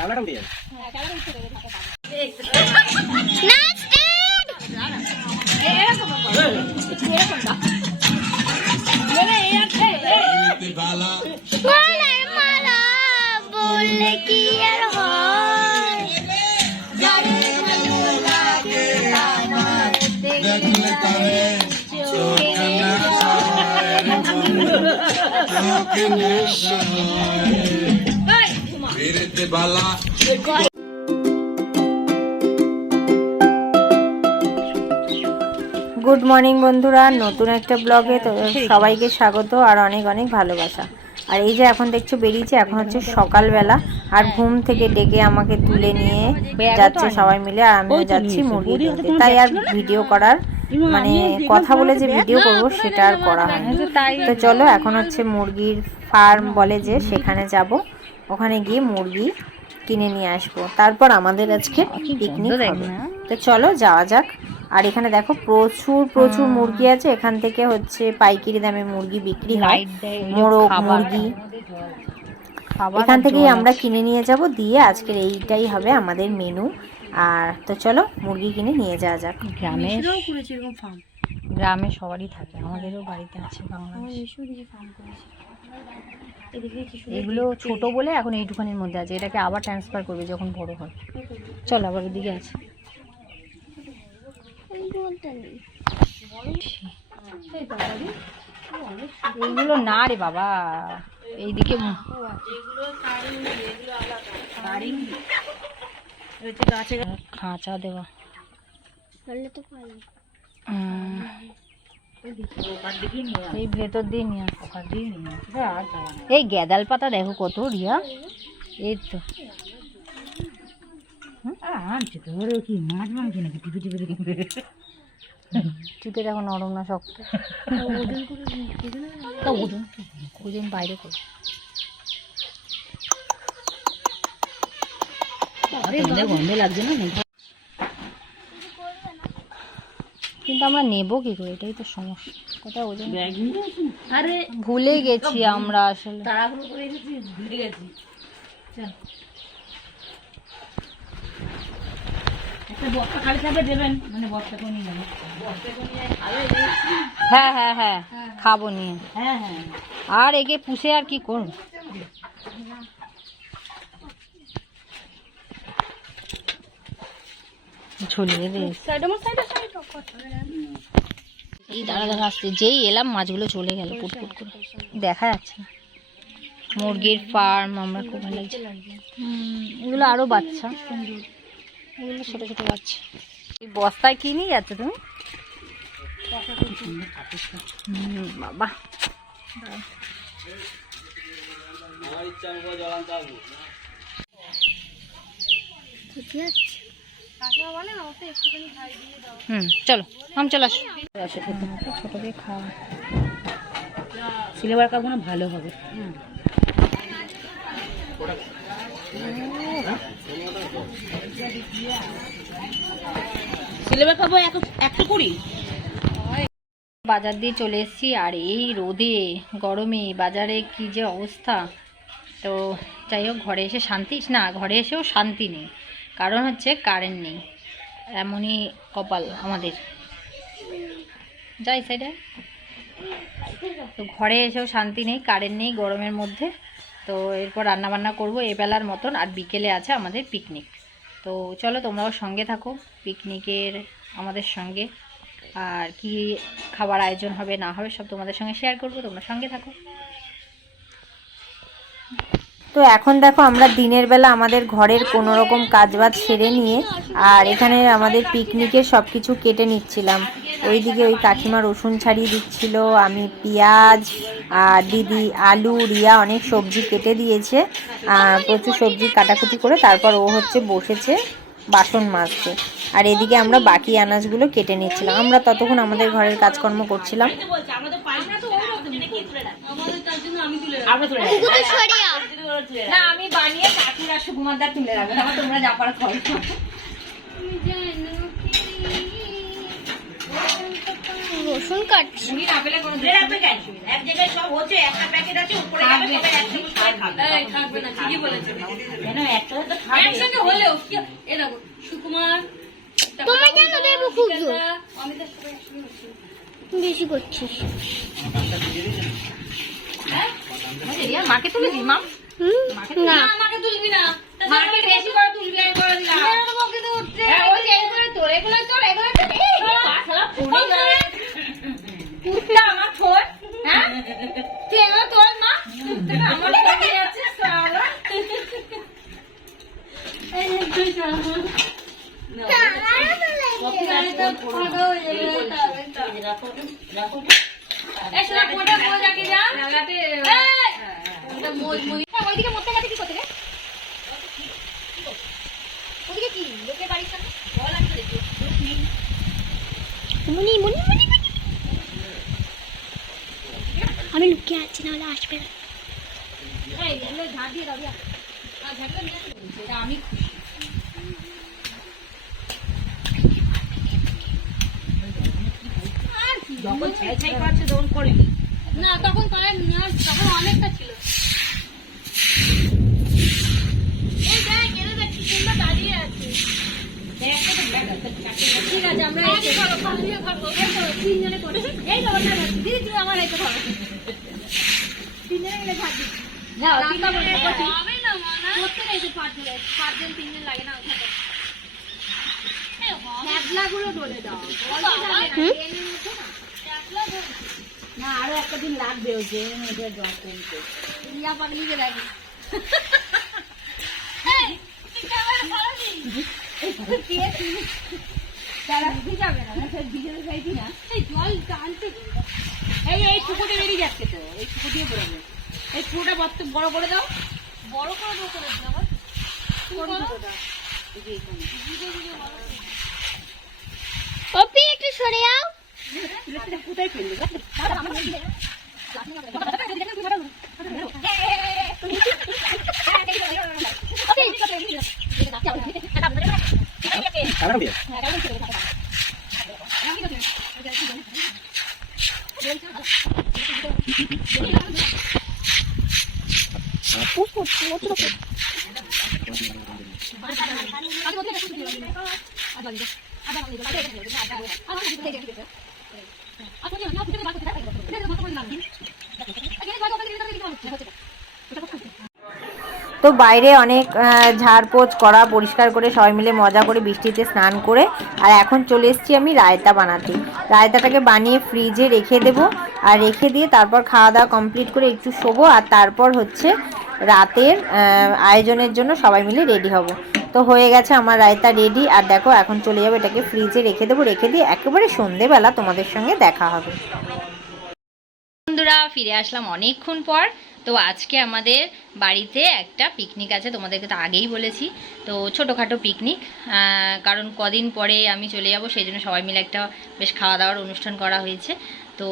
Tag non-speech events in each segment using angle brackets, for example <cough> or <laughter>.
ক্যামেরাটা উঠে যাবে। বললে কি আর হয়? গানের মালাকে আমার দেখলে বালা। গুড মর্নিং বন্ধুরা নতুন একটা ব্লগে তো সবাইকে স্বাগত আর অনেক অনেক ভালোবাসা। আর এই যে এখন দেখছ বেরিয়েছে এখন হচ্ছে সকালবেলা আর ঘুম থেকে ডেকে আমাকে তুলে নিয়ে যাচ্ছে সবাই মিলে আর আমিও যাচ্ছি মুরগি তাই আর ভিডিও করার মানে কথা বলে যে ভিডিও করব সেটা আর করা হয় তো চলো এখন হচ্ছে মুরগির ফার্ম বলে যে সেখানে যাব। ওখানে গিয়ে মুরগি কিনে নিয়ে আসব। তারপর আমাদের আজকে পিকনিক হবে। তো চলো যাওয়া যাক। আর এখানে দেখো প্রচুর প্রচুর মুরগি আছে। এখান থেকে হচ্ছে পাইকারি দামে মুরগি বিক্রি হয়। মোরগ মুরগি। এখান থেকেই আমরা কিনে নিয়ে যাব। দিয়ে আজকের এইটাই হবে আমাদের মেনু আর তো চলো মুরগি কিনে নিয়ে যাওয়া যাক। গ্রামে গ্রামে সবারই থাকে আমাদেরও বাড়িতে আছে এগুলো ছোট বলে এখন এইটুখানির মধ্যে আছে এটাকে আবার ট্রান্সফার করবে যখন বড় হয়। চল আবার ওদিকে আছে। এইগুলো না রে বাবা এইদিকে খাঁচা দেওয়া। এই ভেতর দিয়ে নিয়ে আস। এই গ্যাদাল পাতা দেখো কত রিয়া। এই তো। চিপে দেখো নরম না শক্ত। ওজন ওজন বাইরে করে। গন্ধ লাগছে না? কিন্তু আমরা নেব কি করে? এটাই তো সমস্যা। কোথায় ওজন? আরে ভুলে গেছি আমরা আসলে। হ্যাঁ হ্যাঁ হ্যাঁ। খাব নিয়ে। আর একে পুষে আর কি করব? ঝুলিয়ে দিয়েছি। এই দাঁড়া দাঁড়া আসছে যেই এলাম মাছগুলো চলে গেল পুটপুট করে। দেখা যাচ্ছে না। মুরগির ফার্ম আমরা খুব ভালো লাগছে এগুলো আরও বাচ্চা। এগুলো ছোট ছোট বাচ্চা। এই বস্তায় কি নিয়ে যাচ্ছে তুমি? বাবা। হুম চলো আম চলে আসো। ছোট দিয়ে খাওয়া সিলেবার কাপগুলো ভালো হবে। সিলেবার কাপড় একশো কুড়ি? বাজার দিয়ে চলে এসেছি আর এই রোদে গরমে বাজারে কি যে অবস্থা। তো যাই হোক ঘরে এসে শান্তি? না ঘরে এসেও শান্তি নেই। কারণ হচ্ছে কারেন্ট নেই। এমনই কপাল আমাদের। যাই সাইডে তো ঘরে এসেও শান্তি নেই কারেন্ট নেই গরমের মধ্যে। তো এরপর রান্না বান্না করব এবেলার মতন। আর বিকেলে আছে আমাদের পিকনিক তো চলো তোমরাও সঙ্গে থাকো পিকনিকের আমাদের সঙ্গে। আর কি খাবার আয়োজন হবে না হবে সব তোমাদের সঙ্গে শেয়ার করব, তোমরা সঙ্গে থাকো। তো এখন দেখো আমরা দিনের বেলা আমাদের ঘরের কোনো রকম কাজবাজ সেরে নিয়ে আর এখানে আমাদের পিকনিকের সব কিছু কেটে নিচ্ছিলাম। ওইদিকে ওই কাকিমা রসুন ছাড়িয়ে দিচ্ছিল আমি পেঁয়াজ আর দিদি আলু রিয়া অনেক সবজি কেটে দিয়েছে। আর প্রচুর সবজি কাটাকুটি করে তারপর ও হচ্ছে বসেছে বাসন মাজতে। আর এদিকে আমরা বাকি আনাজগুলো কেটে নিচ্ছিলাম। আমরা ততক্ষণ আমাদের ঘরের কাজকর্ম করছিলাম। না আমি বানিয়ে কাকুর আর সুকুমারদার তুলে তোমরা যা পারো খাও। রসুন কাট পাচ্ছি দেড় প্যাকেট এক জায়গায় সব হচ্ছে একটা প্যাকেট আছে উপরে যাবে সবাই একসঙ্গে সবাই খাবে। কেন একসাথে তো খাবে। তোমার কেন দেবো খুব জোর বেশি করছিস। রিয়া মাকে তুলে দিই মাম না মাকে বেশি করে তুলবি আমি করে দিলাম হ্যাঁ, ওই যে করে তোর, এগুলো তোর, এগুলো তোর। এই, শালা পুরো কুত্তা আমার হ্যাঁ? তোর, মা? কুত্তাটা আমার ঠোঁটে আছে, শালা। এই, শালা, কোটা মোজ আগে যা। এই, ওটা মোজ, মোজ। হ্যাঁ, ওইদিকে মরতে গেছে কি করতে রে? ওদিকে কি? লোকের বাড়ির সামনে? ভয় লাগছে দেখি। মনি মনি মনি মনি। আমি লুকিয়ে আছি নাহলে আসবে না এই, এগুলো ঝাড় দিয়ে দাও, রিয়া। আর ঝাড়টা নিয়ে আসো। এটা আমি খুশি। যখন ছাই ছাই পাচ্ছে তখন করিনি না। তখন তখন অনেকটা ছিল। ঠিক আছে আমরা তিনজনে করে এই তো ওটা করছি দিদি তুই আমার এই তো তিনজনে মিলে ঝাড় না হবে না করতে নেই তো পাঁচজন পাঁচজন তিনজন লাগে না ওখানে। গুলো ডলে দাও? না আরও একটা দিন লাগবে ওই যে এটা জল কমতে। রিয়া পাগলিকে লাগে জল টানতে এই এই পুকুরে বেরিয়ে যাচ্ছে তো এই পুকুর দিয়ে বেরোবে। এই পুকুরটা বড় বড় করে দাও বড় করে। এইখানে। একটু সরে যাও Пусть вот, вот, вот, вот. তো বাইরে অনেক আহ, ঝাড়পোছ করা পরিষ্কার করে সবাই মিলে মজা করে বৃষ্টিতে স্নান করে। আর এখন চলে এসেছি আমি রায়তা বানাতে। রায়তাটাকে বানিয়ে ফ্রিজে রেখে দেব। আর রেখে দিয়ে তারপর খাওয়া দাওয়া কমপ্লিট করে একটু শোবো। আর তারপর হচ্ছে রাতের আয়োজনের জন্য সবাই মিলে রেডি হব। তো হয়ে গেছে আমার রায়তা রেডি আর দেখো এখন চলে যাব এটাকে ফ্রিজে রেখে দেবো। রেখে দিয়ে একেবারে সন্ধেবেলা তোমাদের সঙ্গে দেখা হবে। বন্ধুরা ফিরে আসলাম অনেকক্ষণ পর। তো আজকে আমাদের বাড়িতে একটা পিকনিক আছে, তোমাদেরকে তো আগেই বলেছি। তো ছোটোখাটো পিকনিক কারণ কদিন পরে আমি চলে যাব, সেই জন্য সবাই মিলে একটা বেশ খাওয়া দাওয়ার অনুষ্ঠান করা হয়েছে। তো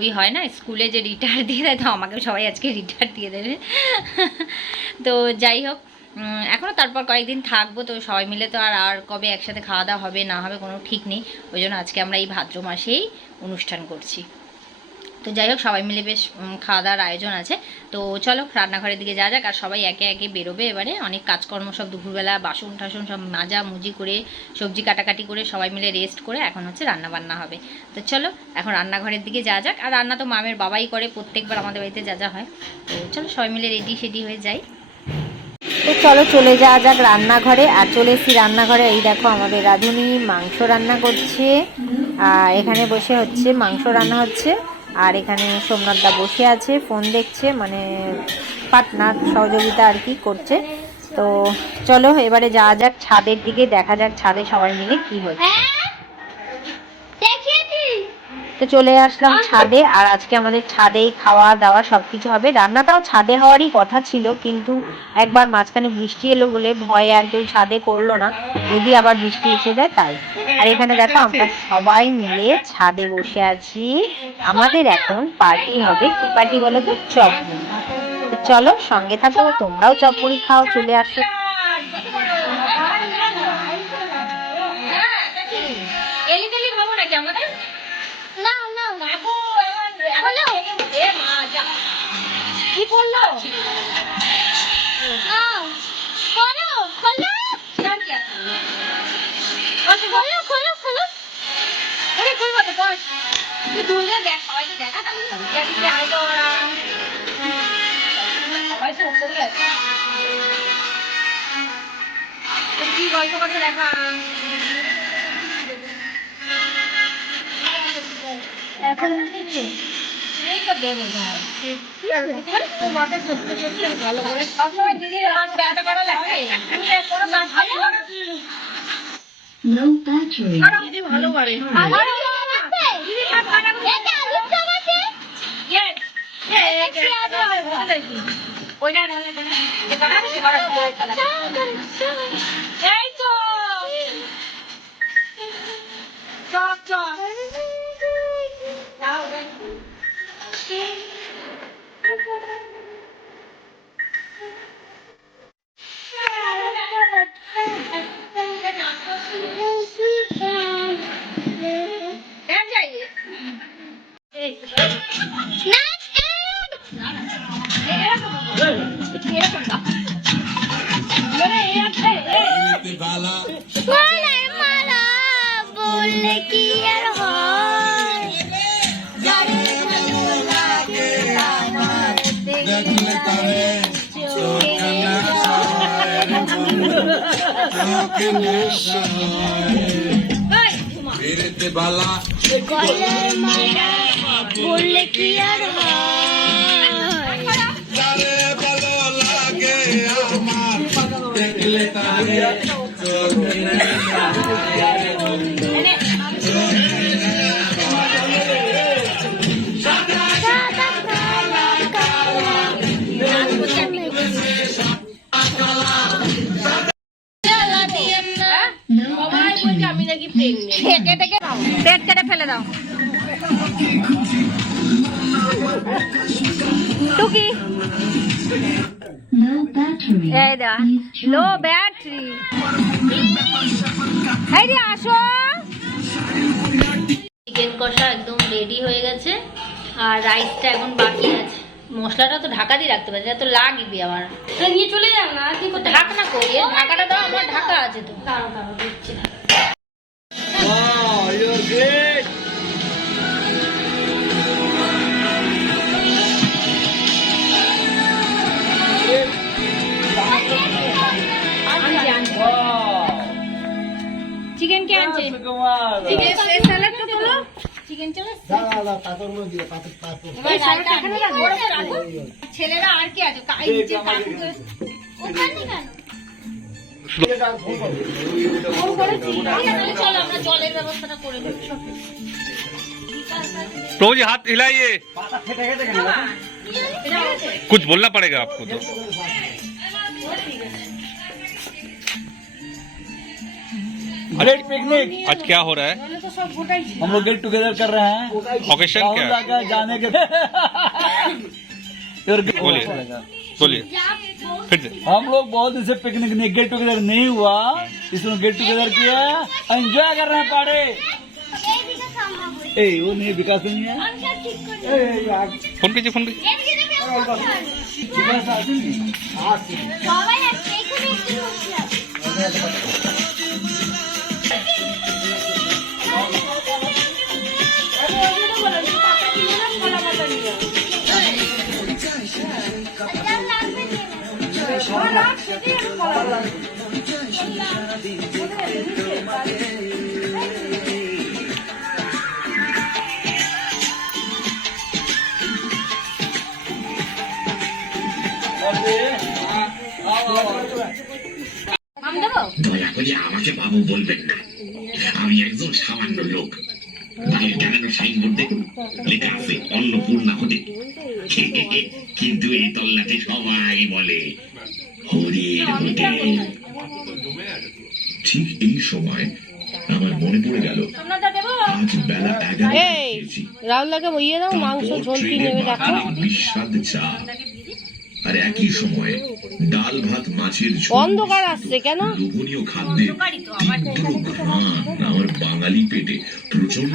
ওই হয় না, স্কুলে যে রিটায়ার <laughs> দিয়ে দেয়, তো আমাকে সবাই আজকে রিটায়ার দিয়ে দেবে। <laughs> তো যাই হোক এখনও তারপর কয়েকদিন থাকব, তো সবাই মিলে তো আর আর কবে একসাথে খাওয়া দাওয়া হবে না হবে কোনো ঠিক নেই। ওই জন্য আজকে আমরা এই ভাদ্র মাসেই অনুষ্ঠান করছি। তো যাই হোক, সবাই মিলে বেশ খাওয়া দাওয়ার আয়োজন আছে। তো চলো, রান্নাঘরের দিকে যা যাক। আর সবাই একে একে বেরোবে এবারে। অনেক কাজকর্ম সব দুপুরবেলা, বাসন টাসন সব মাজা মুজি করে, সবজি কাটাকাটি করে সবাই মিলে রেস্ট করে এখন হচ্ছে রান্না বান্না হবে। তো চলো, এখন রান্নাঘরের দিকে যা যাক। আর রান্না তো মামের বাবাই করে, প্রত্যেকবার আমাদের বাড়িতে যা যা হয়। তো চলো, সবাই মিলে রেডি সেডি হয়ে যাই। তো চলো, চলে যাওয়া যাক রান্নাঘরে। আর চলে এসেছি রান্নাঘরে। এই দেখো, আমাদের রাঁধুনি মাংস রান্না করছে। আর এখানে বসে হচ্ছে, মাংস রান্না হচ্ছে। আর এখানে সোমনাথদা বসে আছে, ফোন দেখছে মানে পার্টনার সহযোগিতা আর কি করছে। তো চলো, এবারে যাওয়া যাক, ছাদের দিকে, দেখা যাক ছাদে সবাই মিলে কি হচ্ছে। তো চলে আসলাম ছাদে, আর আজকে আমাদের ছাদেই খাওয়া দাওয়া সব কিছু হবে। রান্নাটাও ছাদে হওয়ারই কথা ছিল, কিন্তু একবার মাঝখানে বৃষ্টি এলো বলে ভয়ে কেউ ছাদে করল না। যদি আবার বৃষ্টি এসে যায়, তাই। আর এখানে দেখো, আমরা সবাই মিলে ছাদে বসে আছি। আমাদের এখন পার্টি হবে। কি পার্টি বলো তো? চপ। চলো, সঙ্গে থাকো, তোমরাও চপ খাও, চলে আসো। গল্প করতে দেখা এখন এই তো দেবে ভাই তোমাকে সত্যি সত্যি ভালো করে সবসময় দিদির হাত ব্যথা করা লাগে তুমি এক কাজ ভালো No battery. দিদি ভালো পারে আমার দিদি কাটা এটা আলুর Yes. Yeah. ওইটা ঢালে ঢালে। এটা না, এটা করা চপ, চপ। দাও, দাও। চোখে বালা বললে কি আর হয় ভালো লাগে আমার দেখলে তারে লো ব্যাটারি। এই রে আসো। চিকেন কষা একদম রেডি হয়ে গেছে আর রাইসটা এখন বাকি আছে। মশলাটা তো ঢাকা দিয়ে রাখতে পারছি তো লাগবে আমার নিয়ে চলে যাও না কি করতে ঢাকনা করি ঢাকাটা দাও আমার ঢাকা আছে তো। দাঁড়ো দাঁড়ো দিচ্ছি আমরা জলের ব্যবস্থাটা করে নিই प्रभु जी हाथ हिलाइए कुछ बोलना पड़ेगा आपको तो अरे पिकनिक आज क्या हो रहा है? हम लोग गेट टुगेदर कर रहे हैं। ओकेशन क्या जाने के <laughs> बोलिए। बोलिए। फिर हम लोग बहुत दिन से पिकनिक नहीं गेट टुगेदर नहीं हुआ। इसमें गेट टुगेदर किया एंजॉय कर रहे हैं पारे ए वो नहीं विकास नहीं है। फ़ोन कीजिए फ़ोन कीजिए। দয়া করে আমাকে বাবু বলবেন না আমি একজন সামান্য লোক। বাড়ির টাঙানো সাইনবোর্ড দেখুন লেখা আছে, অন্নপূর্ণা হোটেল কিন্তু এই তল্লাতে সবাই বলে। হরির ঠিক এই সময় আমার মনে পড়ে গেল আজ বেলা এগারো রাহুলদাকে বইয়ে দাও মাংস ঝোল কি নেবে দেখো বিস্বাদ চা। আর একই সময়ে ডাল ভাত মাছের অন্ধকার আসছে কেন? লোভনীয় খাদ্যে তীব্র ঘ্রাণ। আমার বাঙালি পেটে প্রচণ্ড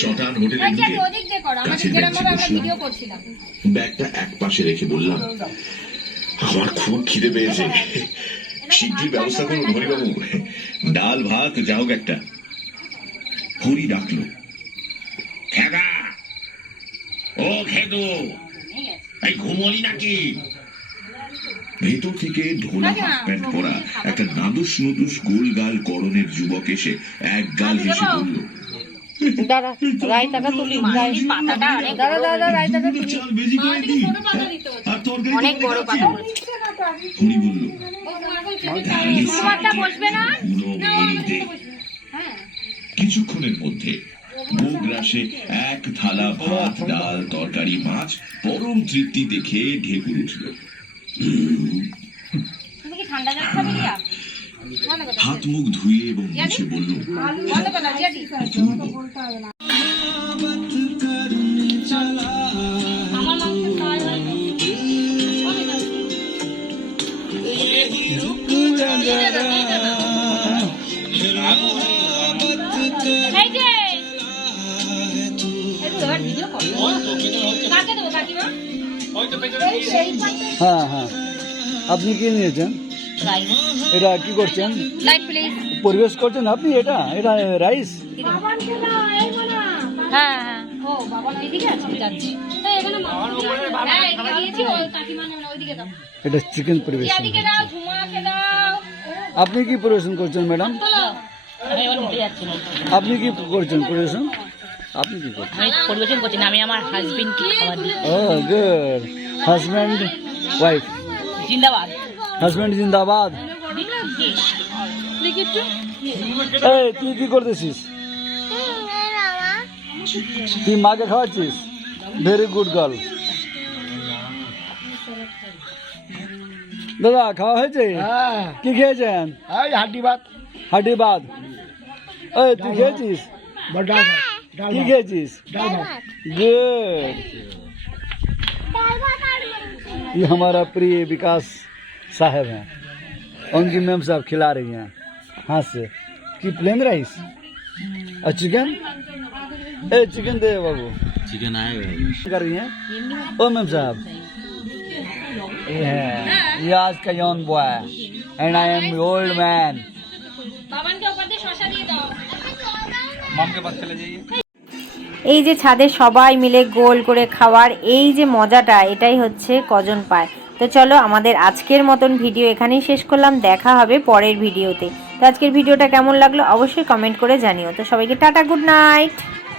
শটান হোটেলে ঢুকে যেরকম বেঞ্চে বসলাম। ব্যাগটা এক পাশে রেখে বললাম আমার খুব খিদে পেয়েছে। শীঘ্রই ব্যবস্থা করুন হরিবাবু। ডাল ভাত যা হোক একটা। হরি ডাকলো খেদা ও খেদু। এই ঘুমলি নাকি? ভেতর থেকে ঢোলা হাফ প্যান্ট পরা একটা নাদুস নুদুস গোল গাল করণের যুবক এসে এক গাল হেসে বলল দাদা রায়তাটা তুলি। দাদা দাদা রায়তাটা তুলি। অনেক বড় পাতা। হরি বলল বসবে না? কিছুক্ষণের মধ্যে গোগ্রাসে এক থালা ভাত ডাল তরকারি মাছ পরম তৃপ্তি দেখে ঢেকুর উঠল। তুমি কি ঠান্ডা জল খাবে রিয়া হাত মুখ ধুয়ে এবং মুছে বলল কথা জিয়াটি হ্যাঁ হ্যাঁ। আপনি কি নিয়েছেন? এটা কি করছেন? পরিবেশ করছেন আপনি? এটা এটা রাইস? হ্যাঁ হ্যাঁ। ও বাবা এদিকে আছে যাচ্ছি। হ্যাঁ এটা চিকেন পরিবেশন এদিকে দাও ঝুমাকে দাও। আপনি কি পরিবেশন করছেন ম্যাডাম? আপনি কি করছেন পরিবেশন? আপনি কি করছেন? আমি পরিবেশন করছি না আমি আমার হাজবেন্ডকে খাবার দিই। ও গুড হাজব্যান্ড ওয়াইফ জিন্দাবাদ। হাজব্যান্ড জিন্দাবাদ? এই তুই কি করতেছিস? তুই মাকে খাওয়াচ্ছিস? ভেরি গুড গার্ল দাদা খাওয়া হয়েছে? কি খেয়েছেন? হাড্ডি ভাত। হাড্ডি ভাত। এই তুই খেয়েছিস? কি খেয়েছিস गुड ये हमारा प्रिय विकास साहब हैं उनकी मैम साहब खिला रही हैं हाथ से कि प्लेन राइस और चिकन ए चिकन दे बाबू चिकन आएगा कर रही हैं ओ मैम साहब ये है ये आज का young boy and I am old man বাবানকে ওপর দিয়ে শশা দিয়ে দাও माम के पास चले जाइए এই যে ছাদে সবাই মিলে গোল করে খাওয়ার এই যে মজাটা, এটাই হচ্ছে কজন পায়। তো চলো আমাদের আজকের মতন ভিডিও এখানেই শেষ করলাম, দেখা হবে পরের ভিডিওতে। তো আজকের ভিডিওটা কেমন লাগল অবশ্যই কমেন্ট করে জানিও। তো সবাইকে টাটা, গুড নাইট!